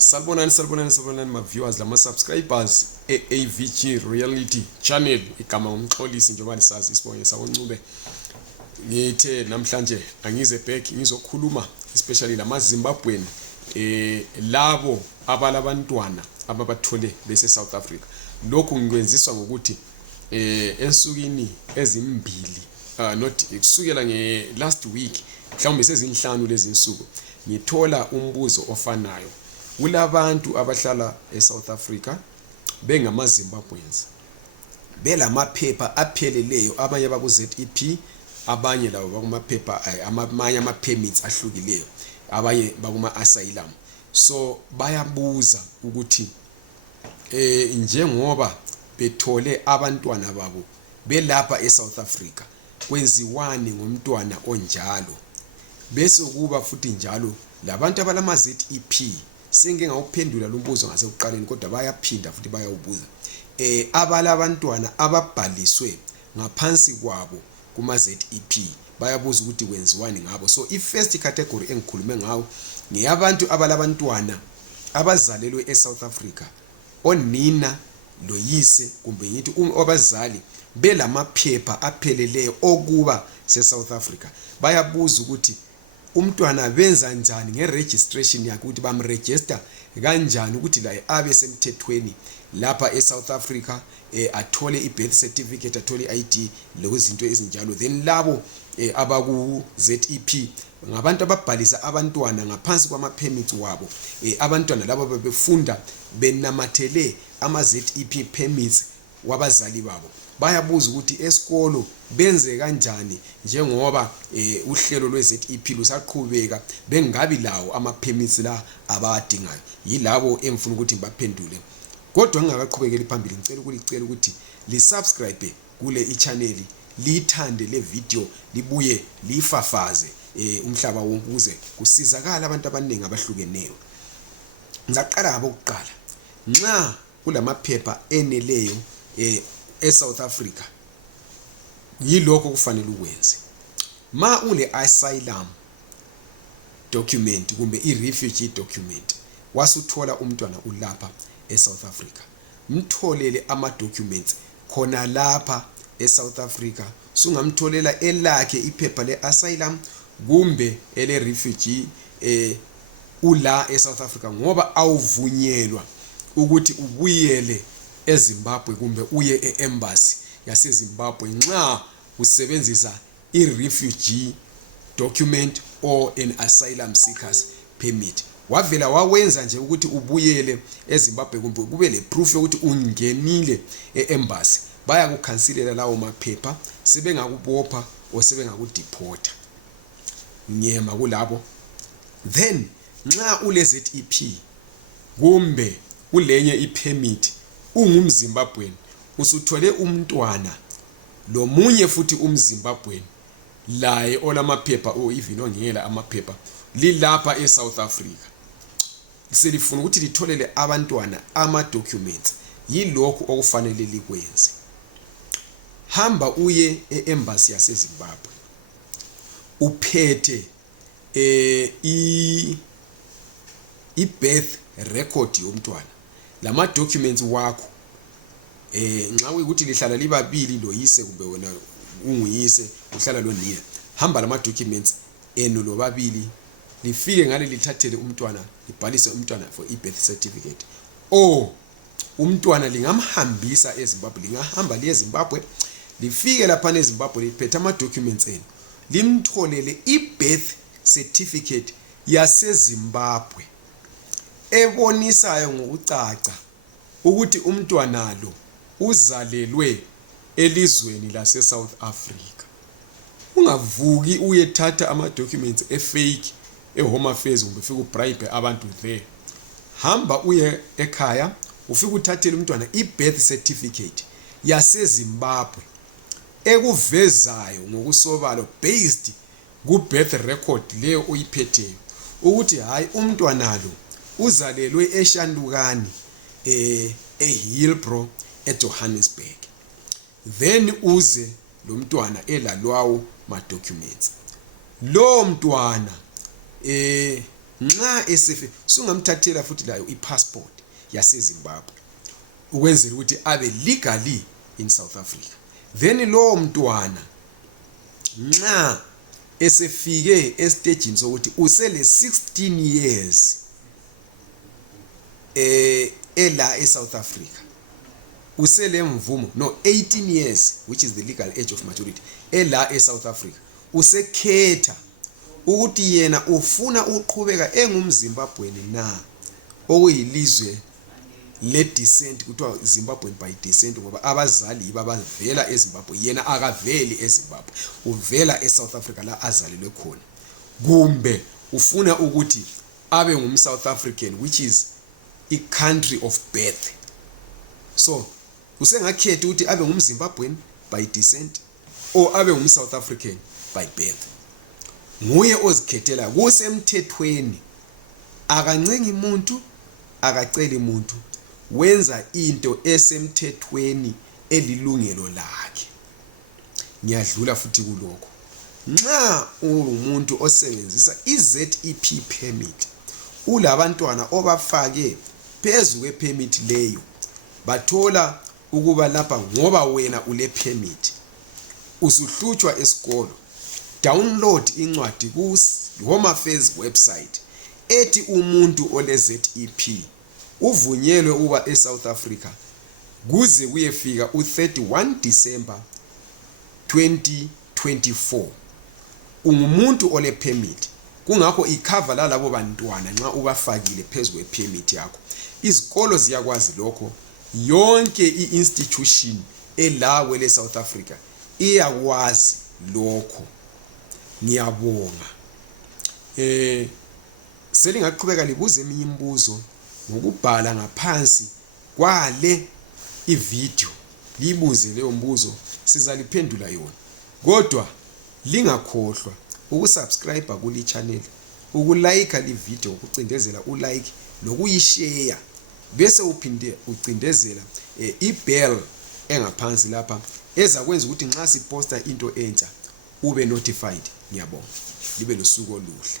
Salbonani my viewers lama subscribers AVG reality channel igama umxolisi njengoba lisazi isibonye sakoncube. Ngithe namhlanje angize back ngizokhuluma especially lama Zimbabwean labo abalabantwana ababathole bese South Africa. Lokhu ngikwenziswa ngokuthi ensukwini ezimbili not kusukela last week mhlawumbe sezinhlanu lezi insuku ngithola umbuzo ofanayo. Kulabantu abahlala eSouth Africa bengama Zimbabweans belamaphepha apheleleyo, abanye baku ZEP, abanye labo bakumaphepha amanye ama permits ahlukileyo, abanye bakuma asylum. So bayabuza ukuthi njengoba bethole abantwana babo belapha eSouth Africa kwenziwani ngomntwana onjalo, bese kuba futhi njalo labantu abalama ZEP senge ngawuphendula lo mbuzo ngasekuqaleni kodwa bayaphinda futhi bayawubuza abalabantwana ababhaliswe ngaphansi kwabo kuma ZEP bayabuza ukuthi kwenziwani ngabo. So i-first category engikhulume ngawo ngiyabantu abalabantwana abazalelwe eSouth Africa, onina loyise kumbe ngithi abazali belamaphepha apheleleyo okuba seSouth Africa. Bayabuza ukuthi umntwana benza njani ngeregistration yakhe, ukuthi bamregister kanjani ukuthi la abe semthethweni lapha eSouth Africa, athole ibirth certificate, athole ID lezinto ezinjalo. Then labo abaku ZEP ngabantu ababhalisa abantwana ngaphansi kwama permits wabo. Abantwana labo bebefunda benamathele ama ZEP permits wabazali babo. Bayabuza ukuthi esikolo benze kanjani njengoba uhlelo lwe ZEP lusaqhubeka, bengabi lawo ama permits la abadingayo. Yilabo emfuna ukuthi ngibaphendule. Kodwa ngingakaqhubekeli phambili ngicela ukuthi li subscribe kule i-channel, lithande le video, libuye lifafaze umhlaba wonke ukuze kusizakala abantu abaningi abahlukeneyo. Ngizaqala ngokuqala. Nxa kulamaphepha eneleyo eSouth Africa, yilokho kufanele ukwenze. Ma ule asylum document kumbe i-refugee document, wasuthola umntwana ulapha eSouth Africa, mtholele ama documents khona lapha eSouth Africa. Sungamtholela elakhe iphepha le-asylum kumbe ele refugee ula eSouth Africa, ngoba awuvunyelwa ukuthi ubuyele eZimbabwe kumbe uye e-embassy yaseZimbabwe nxa usebenzisa i-refugee document or an asylum seekers permit. Wavela wawenza nje ukuthi ubuyele eZimbabwe kumbe kube le proof yokuthi ungenile e-embassy, baya kukhansilela lawo maphepha, sebengakubopha o sebengakudeporta nyema kulabo. Then nxa ule ZEP kumbe kulenye ipermit ungumZimbabwean, usuthole umntwana lomunye futhi umZimbabwean laye olamaphepha o even ongela amaphepha lilapha eSouth Africa, selifuna ukuthi litholele abantwana ama documents, yilokho okufanele likwenze. Hamba uye e-embassy yaseZimbabwe uphethe i-birth record yomntwana, lama documents wakho. Nxa ukuthi lihlala libabili loyise kumbe wena unguyise uhlala lonina, hamba lama documents eno lobabili, lifike ngale lithathele umntwana, libhalise umntwana for i-birth certificate. Umntwana lingamhambisa eZimbabwe, lingahamba liye eZimbabwe, lifike lapha eZimbabwe liphethe ama documents eno, limtholele i-birth certificate yaseZimbabwe ebonisayo ngokucaca ukuthi umntwana lo uzalelwe elizweni lase South Africa. Ungavuki uyethatha ama documents efake eHome Affairs kumbe ufike ubribe abantu there. Hamba uye ekhaya ufike uthathele umntwana i-birth certificate yaseZimbabwe ekuvezayo ngokusobala based ku birth record leyo uyiphetheyo ukuthi hayi umntwana lo uzalelwe eShandukani eHillbrow eJohannesburg. Then uze lo mntwana elalwawo ma documents. Lo mntwana nxa esefe sungamthathela futhi layo ipassport yaseZimbabwe ukwenzela ukuthi abe legally in South Africa. Then lo mntwana nxa esefike estagini sokuthi usele 16 years ela eSouth Africa, usele mvumo 18 years which is the legal age of maturity ela eSouth Africa, usekhetha ukuthi yena ufuna uqhubeka engumZimbabwean na, okuyilizwe le descent kuthiwa Zimbabwean by descent ngoba abazali babavela eZimbabwe, yena akaveli eZimbabwe, uvela eSouth Africa la azalelwe khona. Kumbe ufuna ukuthi abe ngumSouth African which is a country of birth. So usengakhetha ukuthi abe ngumZimbabwean by descent or abe ngumSouth African by birth. Nguye ozikhethela, kusemthethweni, akancengi umuntu, akaceli umuntu, wenza into esemthethweni elilungelo lakhe. Ngiyadlula futhi kulokho, nxa umuntu osebenzisa iZEP permit, ulabantwana obafake phezu kwepermit leyo, bathola ukuba lapha ngoba wena ule permit usuhlutshwa esikolo, download incwadi ku Home Affairs website ethi umuntu ole ZEP uvunyelwe uba eSouth Africa kuze kuyefika u31 December 2024. Ungumuntu ole permit, kungakho icover lalabo bantwana nxa ubafakile phezu kwepermit yakho. Izikolo ziyakwazi lokho, yonke iinstitution elawe leSouth Africa iyakwazi lokho. Ngiyabonga. Selingaqhubeka libuze eminye imibuzo ngokubhala ngaphansi kwale ivideo, libuze leyo mbuzo sizaliphendula yona. Kodwa lingakhohlwa ukusubscribe kuli channel, ukulike li video, ukucindezela ulike lokuyishare, bese uphinde ucindezela ibell engaphansi lapha ezakwenza ukuthi nxa siposta into entsha ube notified. Ngiyabonga, libe losuku oluhle.